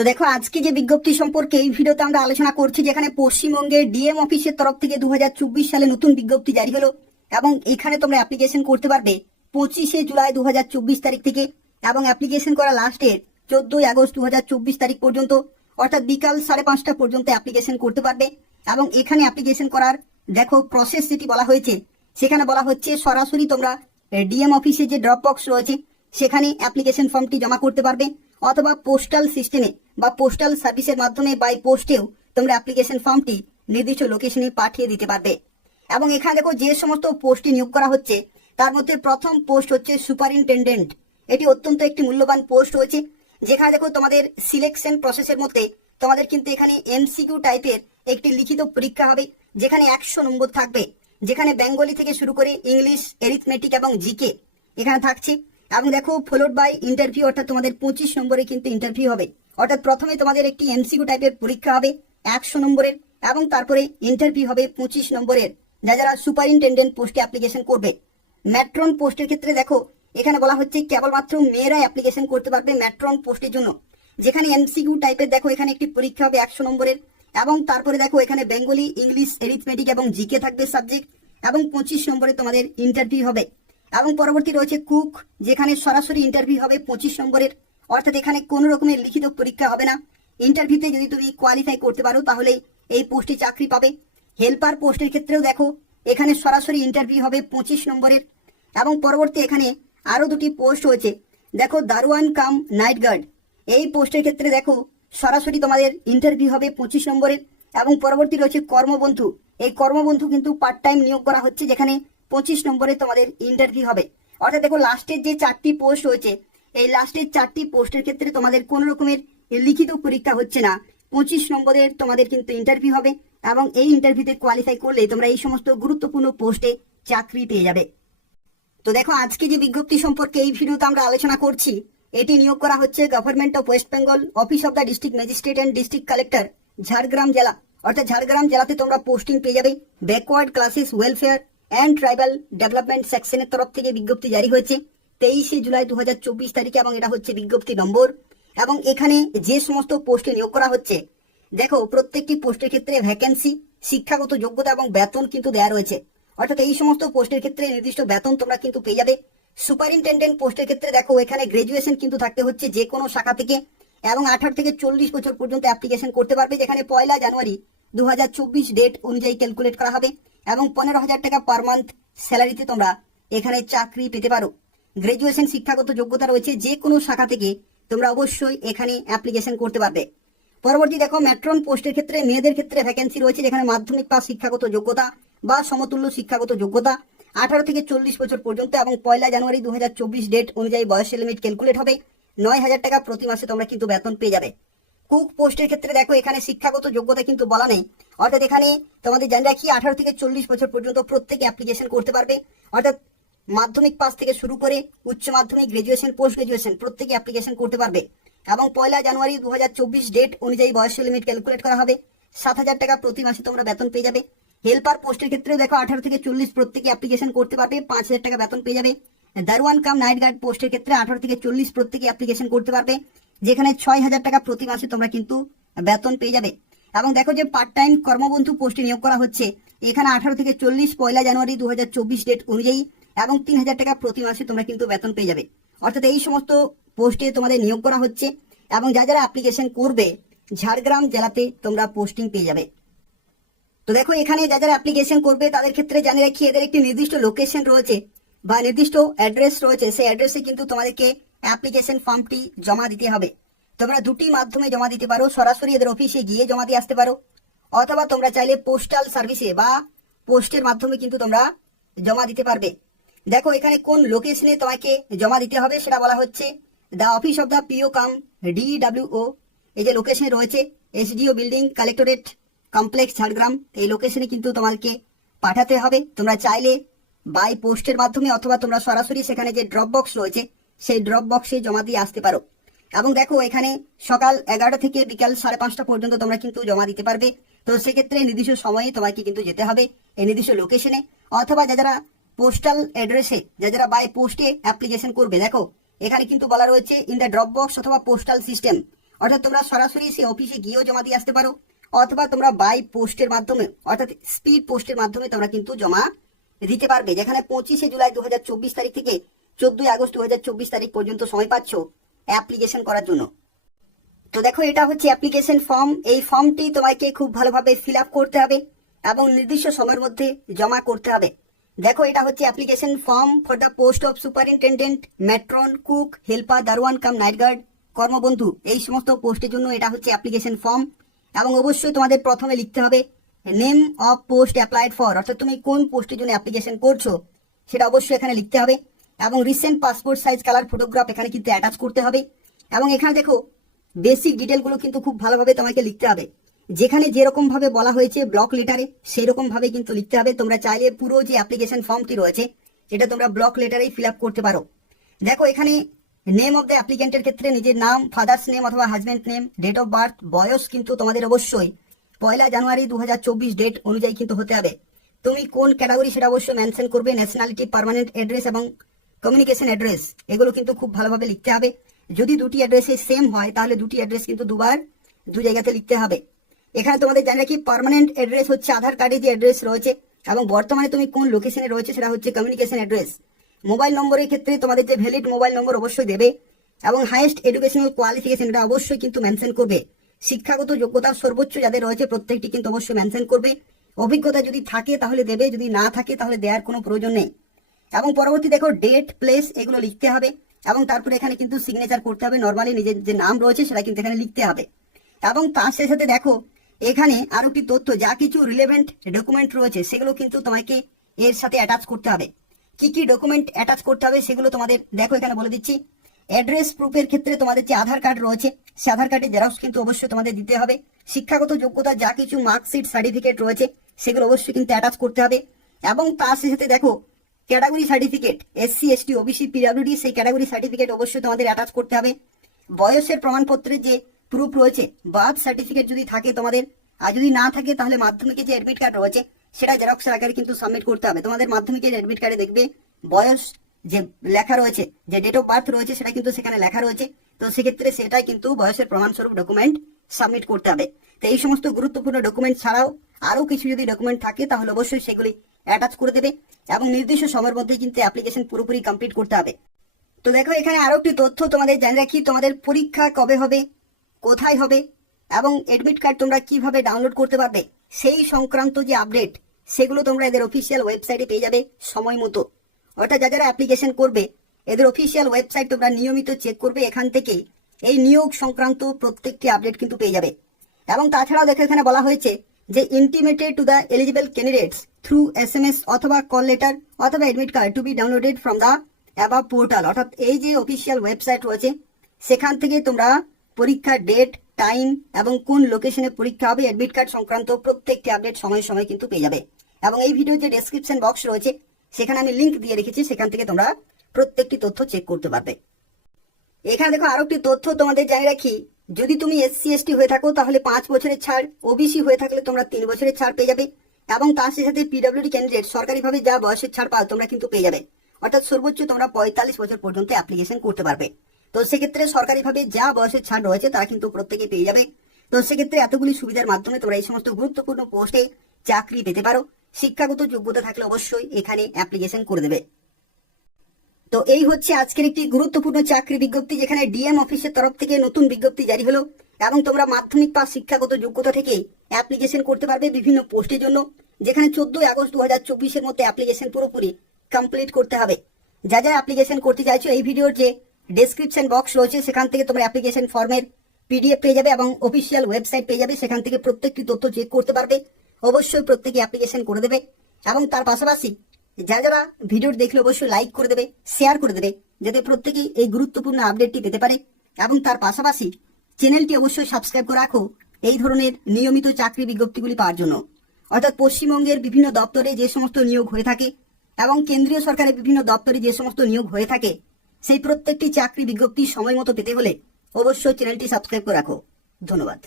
তো দেখো আজকে যে বিজ্ঞপ্তি সম্পর্কে এই ভিডিওতে আমরা আলোচনা করছি, যেখানে পশ্চিমবঙ্গের ডিএম অফিসের তরফ থেকে 2024 সালে নতুন বিজ্ঞপ্তি জারি হলো এবং এখানে তোমরা অ্যাপ্লিকেশন করতে পারবে 25শে জুলাই 2024 তারিখ থেকে এবং অ্যাপ্লিকেশন করা লাস্ট ডেট 14ই আগস্ট 2024 তারিখ পর্যন্ত, অর্থাৎ বিকাল 5:30 পর্যন্ত অ্যাপ্লিকেশন করতে পারবে। এবং এখানে অ্যাপ্লিকেশন করার দেখো প্রসেস যেটি বলা হয়েছে, সেখানে বলা হচ্ছে সরাসরি তোমরা ডিএম অফিসে যে ড্রপ বক্স রয়েছে সেখানে অ্যাপ্লিকেশন ফর্মটি জমা করতে পারবে, অথবা পোস্টাল সিস্টেমে বা পোস্টাল সার্ভিসের মাধ্যমে বাই পোস্টেও তোমরা অ্যাপ্লিকেশন ফর্মটি নির্দিষ্ট লোকেশনে পাঠিয়ে দিতে পারবে। এবং এখানে দেখো যে সমস্ত পোস্টে নিয়োগ করা হচ্ছে তার মধ্যে প্রথম পোস্ট হচ্ছে সুপারিনটেন্ডেন্ট। এটি অত্যন্ত একটি মূল্যবান পোস্ট রয়েছে, যেখানে দেখো তোমাদের সিলেকশন প্রসেসের মধ্যে তোমাদের কিন্তু এখানে এমসিকিউ টাইপের একটি লিখিত পরীক্ষা হবে, যেখানে 100 নম্বর থাকবে, যেখানে বেঙ্গলি থেকে শুরু করে ইংলিশ, এরিথমেটিক এবং জিকে এখানে থাকছে। এবং দেখো ফলোড বাই ইন্টারভিউ, অর্থাৎ তোমাদের 25 নম্বরে কিন্তু ইন্টারভিউ হবে। অর্থাৎ প্রথমে তোমাদের একটি এমসিকিউ টাইপের পরীক্ষা হবে 100 নম্বরের এবং তারপরে ইন্টারভিউ হবে 25 নম্বরের, যারা সুপারিনটেন্ডেন্ট পোস্টে অ্যাপ্লিকেশন করবে। ম্যাট্রন পোস্টের ক্ষেত্রে দেখো এখানে বলা হচ্ছে কেবলমাত্র মেয়েরা অ্যাপ্লিকেশন করতে পারবে ম্যাট্রন পোস্টের জন্য, যেখানে এমসিকিউ টাইপের দেখো এখানে একটি পরীক্ষা হবে 100 নম্বরের এবং তারপরে দেখো এখানে বেঙ্গলি, ইংলিশ, এরিথমেটিক এবং জিকে থাকবে সাবজেক্ট এবং 25 নম্বরে তোমাদের ইন্টারভিউ হবে। এবং পরবর্তী রয়েছে কুক, যেখানে সরাসরি ইন্টারভিউ হবে 25 নম্বরের, অর্থাৎ এখানে কোনো রকমের লিখিত পরীক্ষা হবে না। ইন্টারভিউতে যদি তুমি কোয়ালিফাই করতে পারো তাহলে এই পোস্টে চাকরি পাবে। হেল্পার পোস্টের ক্ষেত্রেও দেখো এখানে সরাসরি ইন্টারভিউ হবে 25 নম্বরের। এবং পরবর্তী এখানে আরো দুটি পোস্ট হয়েছে, দেখো দারোয়ান কাম নাইট গার্ড, এই পোস্টের ক্ষেত্রে দেখো সরাসরি তোমাদের ইন্টারভিউ হবে 25 নম্বরের। এবং পরবর্তী রয়েছে কর্মবন্ধু, এই কর্মবন্ধু কিন্তু পার্ট টাইম নিয়োগ করা হচ্ছে, যেখানে 25 নম্বরে তোমাদের ইন্টারভিউ হবে। অর্থাৎ দেখো লাস্টের যে 4টি পোস্ট হয়েছে, এই লাস্টের 4টি পোস্টের ক্ষেত্রে তোমাদের কোনো রকমের লিখিত পরীক্ষা হচ্ছে না, 25 নম্বরের তোমাদের কিন্তু ইন্টারভিউ হবে এবং এই ইন্টারভিউতে কোয়ালিফাই করলে তোমরা এই সমস্ত গুরুত্বপূর্ণ পোস্টে চাকরি পেয়ে যাবে। তো দেখো আজকে যে বিজ্ঞপ্তি সম্পর্কে এই ভিডিওতে আমরা আলোচনা করছি, এটি নিয়োগ করা হচ্ছে government of West Bengal, office of the district magistrate and district collector, Jhargram জেলা। অর্থাৎ ঝাড়গ্রাম জেলাতে তোমরা পোস্টিং পেয়ে যাবে। Backward classes welfare and tribal development সেকশনের তরফ থেকে বিজ্ঞপ্তি জারি হয়েছে 23শে জুলাই 2024 তারিখে, এবং এটা হচ্ছে বিজ্ঞপ্তি নম্বর। এবং এখানে যে সমস্ত পোস্টে নিয়োগ করা হচ্ছে দেখো প্রত্যেকটি পোস্টের ক্ষেত্রে ভ্যাকেন্সি, শিক্ষাগত যোগ্যতা এবং বেতন কিন্তু দেওয়া রয়েছে। অর্থাৎ এই সমস্ত পোস্টের ক্ষেত্রে নির্দিষ্ট বেতন তোমরা কিন্তু পেয়ে যাবে। সুপারিনটেন্ডেন্ট পোস্টের ক্ষেত্রে দেখো এখানে গ্রাজুয়েশন কিন্তু থাকতে হচ্ছে যে কোনো শাখা থেকে, এবং 18 থেকে 40 বছর পর্যন্ত অ্যাপ্লিকেশন করতে পারবে, যেখানে 1 জানুয়ারি 2024 ডেট অনুযায়ী ক্যালকুলেট করা হবে এবং 15,000 টাকা পার মান্থ স্যালারিতে তোমরা এখানে চাকরি পেতে পারো। গ্রাজুয়েশন শিক্ষাগত যোগ্যতা রয়েছে, যে কোনো শাখা থেকে তোমরা অবশ্যই এখানে অ্যাপ্লিকেশন করতে পারবে। পরবর্তী দেখো ম্যাট্রন পোস্টের ক্ষেত্রে মেয়েদের ক্ষেত্রে ভ্যাকেন্সি রয়েছে, যেখানে মাধ্যমিক পাস শিক্ষাগত যোগ্যতা বা সমতুল্য শিক্ষাগত যোগ্যতা 18 থেকে 40 বছর পর্যন্ত, এবং 1 জানুয়ারি 2024 ডেট অনুযায়ী বয়সের লিমিট ক্যালকুলেট হবে। 9,000 টাকা প্রতি মাসে তোমরা কিন্তু বেতন পেয়ে যাবে। কুক পোস্টের ক্ষেত্রে দেখো এখানে শিক্ষাগত যোগ্যতা কিন্তু বলা নেই, অর্থাৎ এখানে তোমাদের জানি রাখি 18 থেকে 40 বছর পর্যন্ত প্রত্যেকে অ্যাপ্লিকেশন করতে পারবে। অর্থাৎ মাধ্যমিক পাস থেকে শুরু করে উচ্চ মাধ্যমিক, গ্রাজুয়েশন, পোস্ট গ্রাজুয়েশন প্রত্যেকে অ্যাপ্লিকেশন করতে পারবে। এবং 1 জানুয়ারি 2024 ডেট অনুযায়ী বয়সের লিমিট ক্যালকুলেট করা হবে। 7,000 টাকা প্রতি মাসে তোমরা বেতন পেয়ে যাবে। হেল্পার পোস্টের ক্ষেত্রেও দেখো 18 থেকে 40 প্রত্যেকে অ্যাপ্লিকেশন করতে পারবে, 5,000 টাকা বেতন পেয়ে যাবে। দারোয়ান কাম নাইট গার্ড পোস্টের ক্ষেত্রে 18 থেকে 40 প্রত্যেকে অ্যাপ্লিকেশন করতে পারবে, যেখানে 6,000 টাকা প্রতি মাসে তোমরা কিন্তু বেতন পেয়ে যাবে। এবং দেখো যে পার্ট টাইম কর্মবন্ধু পোস্টে নিয়োগ করা হচ্ছে, এখানে 18 থেকে 40 1 জানুয়ারি 2024 ডেট অনুযায়ী এবং 3,000 টাকা প্রতি মাসে তোমরা কিন্তু বেতন পেয়ে যাবে। অর্থাৎ এই সমস্ত পোস্টে তোমাদের নিয়োগ করা হচ্ছে, এবং যারা অ্যাপ্লিকেশন করবে ঝাড়গ্রাম জেলাতে তোমরা পোস্টিং পেয়ে যাবে। তো দেখো এখানে যারা অ্যাপ্লিকেশন করবে তাদের ক্ষেত্রে জানিয়ে রাখি, এদের একটি নির্দিষ্ট লোকেশন রয়েছে বা নির্দিষ্ট অ্যাড্রেস রয়েছে, সেই অ্যাড্রেসে কিন্তু তোমাদেরকে অ্যাপ্লিকেশন ফর্মটি জমা দিতে হবে। তোমরা দুটি মাধ্যমে জমা দিতে পারো, সরাসরি এদের অফিসে গিয়ে জমা দিয়ে আসতে পারো, অথবা তোমরা চাইলে পোস্টাল সার্ভিসে বা পোস্টের মাধ্যমে কিন্তু তোমরা জমা দিতে পারবে। দেখো এখানে কোন লোকেশনে তোমাকে জমা দিতে হবে সেটা বলা হচ্ছে the office of the PO cum DWO, এই যে লোকেশন রয়েছে SDO building, collectorate complex, Jhargram, এই লোকেশনে কিন্তু তোমাকে পাঠাতে হবে। তোমরা চাইলে বাই পোস্টের মাধ্যমে অথবা তোমরা সরাসরি সেখানে যে ড্রপ বক্স রয়েছে সেই ড্রপ বক্সে জমা দিয়ে আসতে পারো। এবং দেখো এখানে সকাল 11টা থেকে বিকাল 5:30 পর্যন্ত তোমরা কিন্তু জমা দিতে পারবে। তো সেক্ষেত্রে নির্দিষ্ট সময়ে তোমাকে কিন্তু যেতে হবে এই নির্দিষ্ট লোকেশনে, অথবা যারা পোস্টাল অ্যাড্রেসে যারা বাই পোস্টে অ্যাপ্লিকেশন করবে, দেখো এখানে কিন্তু বলা রয়েছে ইন দ্য ড্রপ বক্স অথবা পোস্টাল সিস্টেম, অর্থাৎ তোমরা সরাসরি সেই অফিসে গিয়েও জমা দিয়ে আসতে পারো, অথবা তোমরা বাই পোস্টের মাধ্যমে অর্থাৎ স্পিড পোস্টের মাধ্যমে তোমরা কিন্তু জমা দিতে পারবে, যেখানে 25শে জুলাই 2024 তারিখ থেকে 14ই আগস্ট 2024 তারিখ পর্যন্ত সময় পাচ্ছ অ্যাপ্লিকেশন করার জন্য। তো দেখো, এটা হচ্ছে অ্যাপ্লিকেশন ফর্ম। এই ফর্মটি তোমাকে খুব ভালোভাবে ফিল আপ করতে হবে এবং নির্দিষ্ট সময়ের মধ্যে জমা করতে হবে। দেখো, এটা হচ্ছে application form for the post of superintendent, matron, cook, helper, দারোয়ান কাম নাইট গার্ড, কর্মবন্ধু, এই সমস্ত পোস্টের জন্য এটা হচ্ছে অ্যাপ্লিকেশন ফর্ম। এবং অবশ্যই তোমাদের প্রথমে লিখতে হবে name of post applied for, অর্থাৎ তুমি কোন পোস্টের জন্য অ্যাপ্লিকেশন করছো সেটা অবশ্যই এখানে লিখতে হবে। এবং recent passport size colour photograph এখানে কিন্তু অ্যাটাচ করতে হবে। এবং এখানে দেখো, বেসিক ডিটেলগুলো কিন্তু খুব ভালোভাবে তোমাকে লিখতে হবে, যেখানে যেরকম ভাবে বলা হয়েছে ব্লক লেটারে সেই রকম ভাবে কিন্তু লিখতে হবে। তোমরা চাইলে পুরো যে অ্যাপ্লিকেশন ফর্মটি রয়েছে এটা তোমরা ব্লক লেটারেই ফিল আপ করতে পারো। দেখো, এখানে নেম অফ দ্য অ্যাপ্লিকেন্টের ক্ষেত্রে নিজের নাম, ফাদার্স নেম অথবা husband name, date of birth, বয়স কিন্তু তোমাদের অবশ্যই 1 জানুয়ারি 2024 ডেট অনুযায়ী কিন্তু হতে হবে। তুমি কোন ক্যাটাগরি সেটা অবশ্যই মেনশন করবে। ন্যাশনালিটি, পার্মানেন্ট অ্যাড্রেস এবং কমিউনিকেশন অ্যাড্রেস এগুলো কিন্তু খুব ভালোভাবে লিখতে হবে। যদি দুটি অ্যাড্রেসে সেম হয় তাহলে দুটি অ্যাড্রেস কিন্তু দুবার দু জায়গাতে লিখতে হবে। এখানে তোমাদের জানি রাখি, পার্মানেন্ট অ্যাড্রেস হচ্ছে আধার কার্ডে যে অ্যাড্রেস রয়েছে, এবং বর্তমানে তুমি কোন লোকেশনে রয়েছে সেটা হচ্ছে কমিউনিকেশন অ্যাড্রেস। মোবাইল নম্বরের ক্ষেত্রে তোমাদের যে ভ্যালিড মোবাইল নম্বর অবশ্যই দেবে, এবং হাইয়েস্ট এডুকেশনাল কোয়ালিফিকেশন এটা অবশ্যই কিন্তু মেনশন করবে। শিক্ষাগত যোগ্যতা সর্বোচ্চ যাদের রয়েছে প্রত্যেকটি কিন্তু অবশ্যই মেনশন করবে। অভিজ্ঞতা যদি থাকে তাহলে দেবে, যদি না থাকে তাহলে দেওয়ার কোনো প্রয়োজন নেই। এবং পরবর্তী দেখো, ডেট, প্লেস এগুলো লিখতে হবে, এবং তারপরে এখানে কিন্তু সিগনেচার করতে হবে। নর্মালি নিজের যে নাম রয়েছে সেটা কিন্তু এখানে লিখতে হবে। এবং তার সাথে দেখো, এখানে আরো একটি তথ্য, যা কিছু রিলেভেন্ট ডকুমেন্ট রয়েছে সেগুলো কিন্তু তোমাকে এর সাথে অ্যাটাচ করতে হবে। কি কি ডকুমেন্ট অ্যাটাচ করতে হবে সেগুলো তোমাদের দেখো এখানে বলে দিচ্ছি। অ্যাড্রেস প্রুফের ক্ষেত্রে তোমাদের যে আধার কার্ড রয়েছে সে আধার কার্ডের জেরক্স কিন্তু অবশ্যই তোমাদের দিতে হবে। শিক্ষাগত যোগ্যতা যা কিছু মার্কশিট, সার্টিফিকেট রয়েছে সেগুলো অবশ্যই কিন্তু অ্যাটাচ করতে হবে। এবং তার সাথে দেখো, category certificate, SC, ST, OBC, PWD সেই ক্যাটাগরি সার্টিফিকেট অবশ্যই তোমাদের অ্যাটাচ করতে হবে। বয়সের প্রমাণপত্রের যে প্রুফ রয়েছে, বার্থ সার্টিফিকেট যদি থাকে তোমাদের, আর যদি না থাকে তাহলে মাধ্যমিকের যে অ্যাডমিট কার্ড রয়েছে সেটা জেরক্সের আকারে কিন্তু সাবমিট করতে হবে। তোমাদের মাধ্যমিকের অ্যাডমিট কার্ডে দেখবে বয়স যে লেখা রয়েছে, যে ডেট অফ বার্থ রয়েছে সেটা কিন্তু সেখানে লেখা রয়েছে। তো সেক্ষেত্রে সেটাই কিন্তু বয়সের প্রমাণস্বরূপ ডকুমেন্ট সাবমিট করতে হবে। তো এই সমস্ত গুরুত্বপূর্ণ ডকুমেন্ট ছাড়াও আরো কিছু যদি ডকুমেন্ট থাকে তাহলে অবশ্যই সেগুলি অ্যাটাচ করে দেবে, এবং নির্দিষ্ট সময়ের মধ্যে কিন্তু অ্যাপ্লিকেশন পুরোপুরি কমপ্লিট করতে হবে। তো দেখো, এখানে আরো একটি তথ্য তোমাদের জানিয়ে রাখি, তোমাদের পরীক্ষা কবে হবে, কোথায় হবে, এবং এডমিট কার্ড তোমরা কিভাবে ডাউনলোড করতে পারবে সেই সংক্রান্ত যে আপডেট সেগুলো তোমরা এদের অফিসিয়াল ওয়েবসাইটে পেয়ে যাবে সময় মতো। অর্থাৎ যারা অ্যাপ্লিকেশন করবে এদের অফিসিয়াল ওয়েবসাইট তোমরা নিয়মিত চেক করবে, এখান থেকে এই নিয়োগ সংক্রান্ত প্রত্যেকটি আপডেট কিন্তু পেয়ে যাবে। এবং তাছাড়াও দেখো, এখানে বলা হয়েছে যে intimated to the eligible candidates through SMS অথবা কল লেটার অথবা admit card to be downloaded from the above portal. অর্থাৎ এই যে অফিসিয়াল ওয়েবসাইট রয়েছে সেখান থেকে তোমরা পরীক্ষার ডেট, টাইম এবং কোন লোকেশনে পরীক্ষা হবে, এডমিট কার্ড সংক্রান্ত প্রত্যেকটি আপডেট সময় সময় কিন্তু পেয়ে যাবে। এবং এই ভিডিও যে ডেসক্রিপশন বক্স রয়েছে সেখানে আমি লিংক দিয়ে রেখেছি, সেখান থেকে তোমরা প্রত্যেকটি তথ্য চেক করতে পারবে। এখানে দেখো, আরো একটি তথ্য তোমাদের জানিয়ে রাখি, যদি তুমি SC, ST হয়ে থাকো তাহলে 5 বছরের ছাড়, OBC হয়ে থাকলে তোমরা 3 বছরের ছাড় পেয়ে যাবে, এবং তার সাথে PWD ক্যান্ডিডেট সরকারিভাবে যা বয়সের ছাড় পাও তোমরা কিন্তু পেয়ে যাবে। অর্থাৎ সর্বোচ্চ তোমরা 45 বছর পর্যন্ত অ্যাপ্লিকেশন করতে পারবে। তো সেক্ষেত্রে সরকারিভাবে যা বয়সের ছাড় রয়েছে তারা কিন্তু প্রত্যেকে পেয়ে যাবে। তো সেক্ষেত্রে এতগুলি সুবিধার মাধ্যমে তোমরা এই সমস্ত গুরুত্বপূর্ণ পোস্টে চাকরি পেতে পারো। শিক্ষাগত যোগ্যতা থাকলে অবশ্যই এখানে অ্যাপ্লিকেশন করে দেবে। তো এই হচ্ছে আজকের একটি গুরুত্বপূর্ণ চাকরি বিজ্ঞপ্তি, যেখানে ডিএম অফিসের তরফ থেকে নতুন বিজ্ঞপ্তি জারি হলো, এবং তোমরা মাধ্যমিক পাস শিক্ষাগত যোগ্যতা থেকে অ্যাপ্লিকেশন করতে পারবে বিভিন্ন পোস্টের জন্য, যেখানে 14 আগস্ট 2024 মধ্যে অ্যাপ্লিকেশন পুরোপুরি কমপ্লিট করতে হবে। যা যা অ্যাপ্লিকেশন করতে চাইছো এই ভিডিওর যে ডেসক্রিপশন বক্স রয়েছে সেখান থেকে তোমরা অ্যাপ্লিকেশন ফর্মের PDF পেয়ে যাবে, এবং অফিসিয়াল ওয়েবসাইট পেয়ে যাবে, সেখান থেকে প্রত্যেকটি তথ্য চেক করতে পারবে। অবশ্যই প্রত্যেকে অ্যাপ্লিকেশন করে দেবে, এবং তার পাশাপাশি যারা ভিডিও দেখলে অবশ্যই লাইক করে দেবে, শেয়ার করে দেবে, যাতে প্রত্যেকেই এই গুরুত্বপূর্ণ আপডেটটি পেতে পারে। এবং তার পাশাপাশি চ্যানেলটি অবশ্যই সাবস্ক্রাইব করে রাখো এই ধরনের নিয়মিত চাকরি বিজ্ঞপ্তিগুলি পাওয়ার জন্য। অর্থাৎ পশ্চিমবঙ্গের বিভিন্ন দপ্তরে যে সমস্ত নিয়োগ হয়ে থাকে এবং কেন্দ্রীয় সরকারের বিভিন্ন দপ্তরে যে সমস্ত নিয়োগ হয়ে থাকে সেই প্রত্যেকটি চাকরি বিজ্ঞপ্তি সময় মতো পেতে হলে অবশ্যই চ্যানেলটি সাবস্ক্রাইব করে রাখো। ধন্যবাদ।